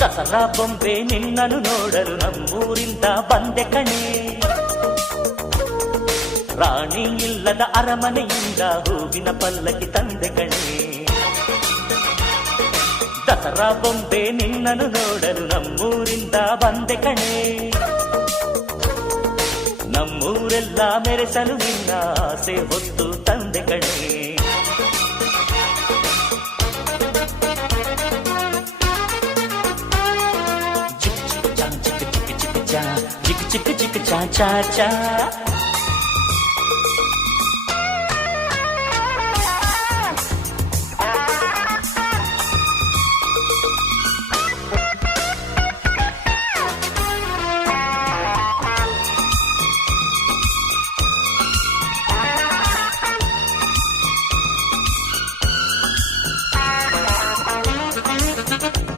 ದಸರಾ ಬೊಂಬೆ ನಿನ್ನನ್ನು ನೋಡಲು ನಮ್ಮೂರಿಂದ ಬಂದೆ ಕಣೆ. ರಾಣಿ ಇಲ್ಲದ ಅರಮನೆಯಿಂದ ಹೂವಿನ ಪಲ್ಲಕ್ಕಿ ತಂದೆ ಕಣೆ. ದಸರಾ ಬೊಂಬೆ ನಿನ್ನನ್ನು ನೋಡಲು ನಮ್ಮೂರಿಂದ ಬಂದೆ ಕಣೆ. ನಮ್ಮೂರೆಲ್ಲ ಮೆರೆಸಲು ನಿನ್ನ ಆಸೆ ಹೊತ್ತು ತಂದೆ ಕಣೆ. ಚಿಕ್ಕ ಚಿಕ್ಕ ಚಾ ಚಾ ಚಾ